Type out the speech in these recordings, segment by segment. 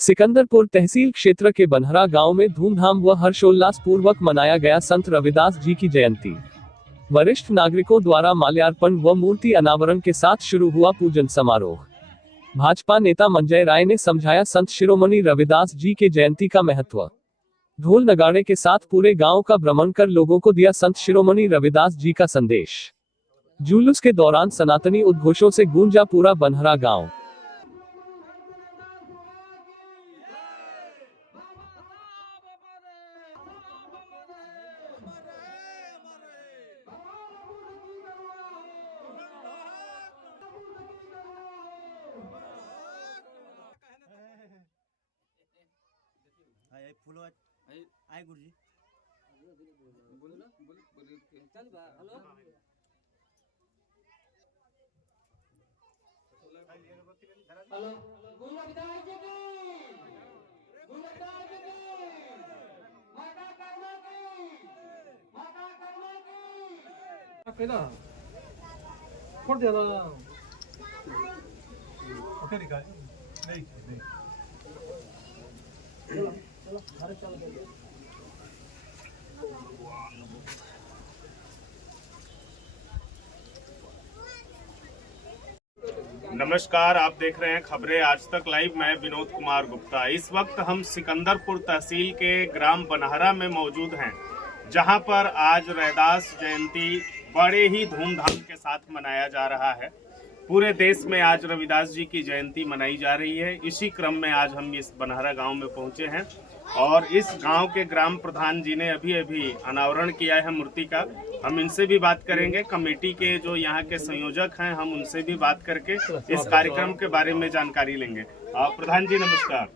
सिकंदरपुर तहसील क्षेत्र के बनहरा गांव में धूमधाम व हर्षोल्लास पूर्वक मनाया गया संत रविदास जी की जयंती। वरिष्ठ नागरिकों द्वारा माल्यार्पण व मूर्ति अनावरण के साथ शुरू हुआ पूजन समारोह। भाजपा नेता मंजय राय ने समझाया संत शिरोमणि रविदास जी के जयंती का महत्व। ढोल नगाड़े के साथ पूरे गांव का भ्रमण कर लोगों को दिया संत शिरोमणि रविदास जी का संदेश। जुलूस के दौरान सनातनी उद्घोषों से गूंजा पूरा बनहरा गांव। फूलो आए गुरुजी बोलो ना बोलो चल बा हेलो हेलो गुरु रविदास जी की गुरु रविदास जी की माता करना की केला छोड़ दिया था ओके निकाल नहीं नहीं नमस्कार, आप देख रहे हैं खबरें आज तक लाइव। मैं विनोद कुमार गुप्ता। इस वक्त हम सिकंदरपुर तहसील के ग्राम बनहरा में मौजूद हैं, जहां पर आज रविदास जयंती बड़े ही धूमधाम के साथ मनाया जा रहा है। पूरे देश में आज रविदास जी की जयंती मनाई जा रही है। इसी क्रम में आज हम इस बनहरा गांव में पहुंचे हैं और इस गांव के ग्राम प्रधान जी ने अभी अनावरण किया है मूर्ति का। हम इनसे भी बात करेंगे। कमेटी के जो यहाँ के संयोजक हैं, हम उनसे भी बात करके इस कार्यक्रम के बारे में जानकारी लेंगे। प्रधान जी नमस्कार।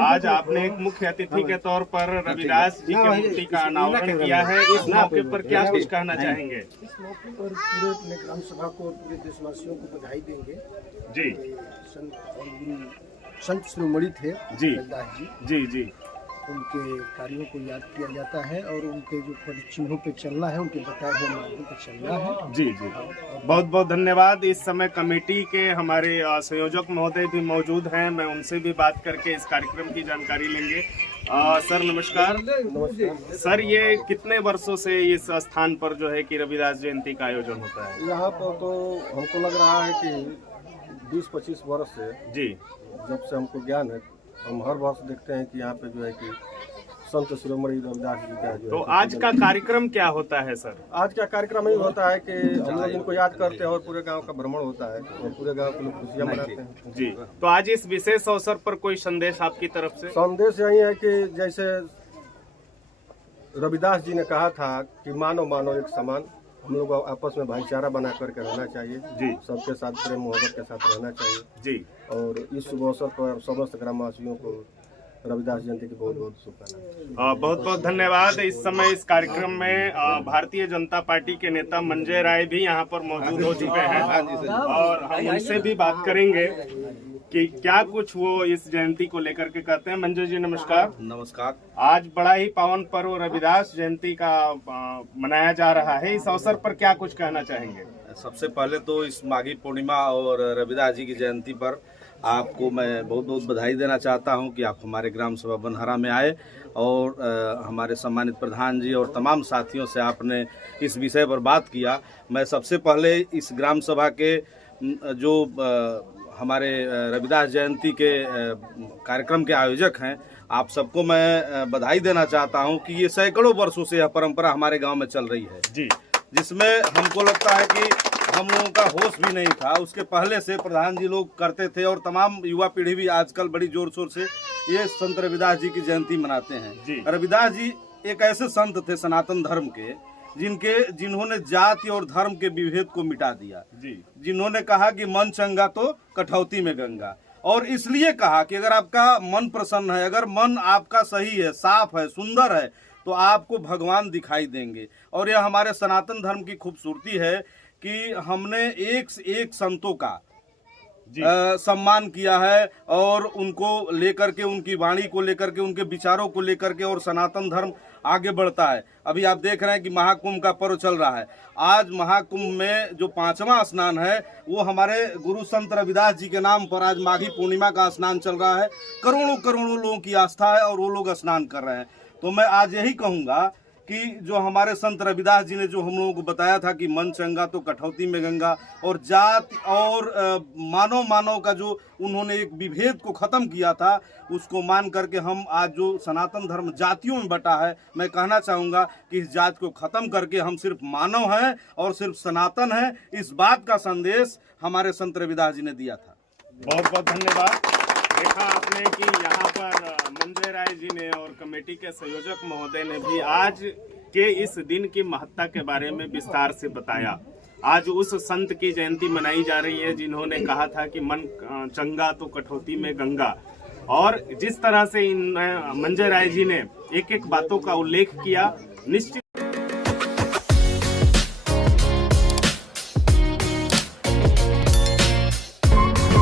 आज आपने एक मुख्य अतिथि के तौर पर रविदास जी की मूर्ति का अनावरण किया है। इस मौके पर क्या कुछ कहना चाहेंगे? इस मौके पर पूरे अपने ग्राम सभा को और पूरे देशवासियों को बधाई देंगे। जी संत शिरोमणि थे जी रविदास जी। जी जी उनके कार्यों को याद किया जाता है और उनके जो चिन्हों पे चलना है, उनके बताए हुए मार्गों पे चलना है। जी जी बहुत बहुत धन्यवाद। इस समय कमेटी के हमारे संयोजक महोदय भी मौजूद हैं, मैं उनसे भी बात करके इस कार्यक्रम की जानकारी लेंगे। सर नमस्कार। नमस्कार सर, ये कितने वर्षों से इस स्थान पर जो है कि रविदास जयंती का आयोजन होता है? यहाँ पर तो हमको लग रहा है कि 20-25 वर्ष से, जी, जब से हमको ज्ञान है, हम हर वर्ष देखते हैं कि यहाँ पे जो है कि संत शिरोमणि रविदास जी का जो तो है आज का कार्यक्रम क्या होता है सर? आज का कार्यक्रम यही होता है कि हम लोग इनको याद करते हैं और पूरे गांव का भ्रमण होता है और पूरे गांव के लोग खुशियाँ मनाते हैं। जी, तो आज इस विशेष अवसर पर कोई संदेश आपकी तरफ से? संदेश यही है कि जैसे रविदास जी ने कहा था कि मानव मानव एक समान, हम लोग आपस में भाईचारा बना करके रहना चाहिए। जी, सबके साथ प्रेम मोहब्बत के साथ रहना चाहिए। जी, और इस शुभ अवसर पर समस्त ग्रामवासियों को रविदास जयंती की बहुत बहुत शुभकामनाएं। बहुत बहुत धन्यवाद। इस समय इस कार्यक्रम में भारतीय जनता पार्टी के नेता मंजय राय भी यहाँ पर मौजूद हो चुके हैं और हम उनसे भी बात करेंगे कि क्या कुछ वो इस जयंती को लेकर के कहते हैं। मंजय जी नमस्कार। नमस्कार। आज बड़ा ही पावन पर्व रविदास जयंती का मनाया जा रहा है, इस अवसर पर क्या कुछ कहना चाहेंगे? सबसे पहले तो इस माघी पूर्णिमा और रविदास जी की जयंती पर आपको मैं बहुत बहुत बधाई देना चाहता हूं कि आप हमारे ग्राम सभा बनहरा में आए और हमारे सम्मानित प्रधान जी और तमाम साथियों से आपने इस विषय पर बात किया। मैं सबसे पहले इस ग्राम सभा के जो हमारे रविदास जयंती के कार्यक्रम के आयोजक हैं, आप सबको मैं बधाई देना चाहता हूं कि ये सैकड़ों वर्षों से यह परंपरा हमारे गांव में चल रही है जी, जिसमें हमको लगता है कि हम लोगों का होश भी नहीं था। उसके पहले से प्रधान जी लोग करते थे और तमाम युवा पीढ़ी भी आजकल बड़ी जोर शोर से ये संत रविदास जी की जयंती मनाते हैं। जी, रविदास जी एक ऐसे संत थे सनातन धर्म के जिन्होंने जाति और धर्म के विभेद को मिटा दिया। जी, जिन्होंने कहा कि मन चंगा तो कठौती में गंगा, और इसलिए कहा कि अगर आपका मन प्रसन्न है, अगर मन आपका सही है, साफ है, सुंदर है, तो आपको भगवान दिखाई देंगे। और यह हमारे सनातन धर्म की खूबसूरती है कि हमने एक से एक संतों का सम्मान किया है और उनको लेकर के, उनकी वाणी को लेकर के, उनके विचारों को लेकर के और सनातन धर्म आगे बढ़ता है। अभी आप देख रहे हैं कि महाकुंभ का पर्व चल रहा है। आज महाकुंभ में जो 5वां स्नान है वो हमारे गुरु संत रविदास जी के नाम पर आज माघी पूर्णिमा का स्नान चल रहा है। करोड़ों करोड़ों लोगों की आस्था है और वो लोग स्नान कर रहे हैं। तो मैं आज यही कहूँगा कि जो हमारे संत रविदास जी ने जो हम लोगों को बताया था कि मन चंगा तो कठौती में गंगा, और जात और मानव का जो उन्होंने एक विभेद को ख़त्म किया था, उसको मान करके हम आज जो सनातन धर्म जातियों में बटा है, मैं कहना चाहूँगा कि इस जात को ख़त्म करके हम सिर्फ मानव हैं और सिर्फ सनातन हैं। इस बात का संदेश हमारे संत रविदास जी ने दिया था। बहुत बहुत धन्यवाद। देखा आपने कि यहाँ पर मंजय राय जी ने और कमेटी के संयोजक महोदय ने भी आज के इस दिन की महत्ता के बारे में विस्तार से बताया। आज उस संत की जयंती मनाई जा रही है जिन्होंने कहा था कि मन चंगा तो कठौती में गंगा, और जिस तरह से इन मंजय राय जी ने एक एक बातों का उल्लेख किया, निश्चित